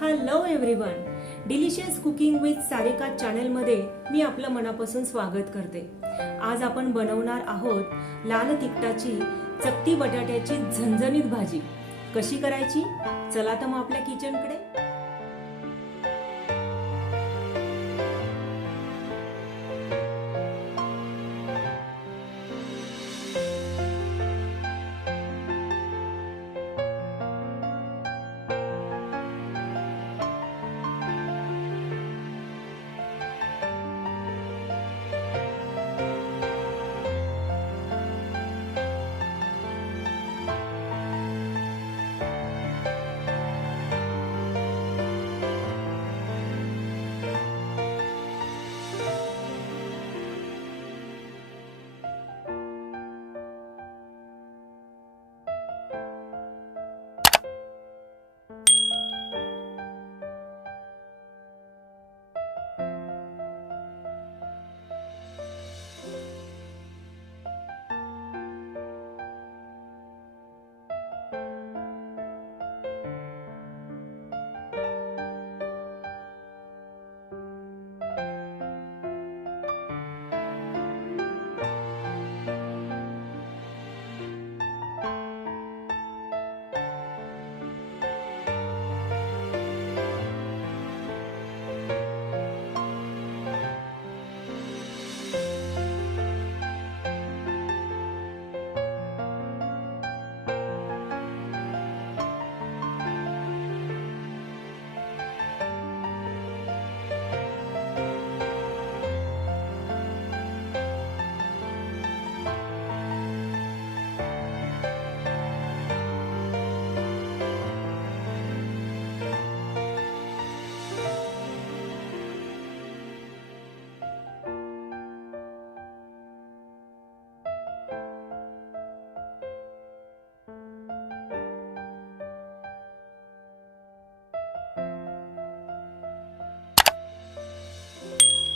Hello everyone, delicious cooking with Sarika चॅनलमध्ये मी आपलं मनापासून स्वागत करते। आज आपण बनवणार आहोत लाल तिखटाची चकती बटाट्याची झणझणीत भाजी। कशी करायची चला तर मग आपल्या किचनकडे।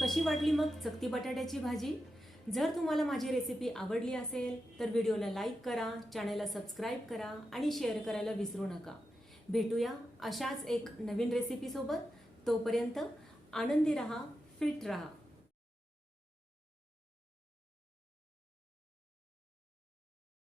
कशी वाटली मग चकती बटाट्याची भाजी? जर तुम्हाला माझी रेसिपी आवडली असेल तर व्हिडिओला लाईक करा, चॅनलला सबस्क्राईब करा आणि शेअर करायला विसरू नका। भेटूया अशाच एक नवीन रेसिपी सोबत। तोपर्यंत आनंदी रहा, फिट रहा।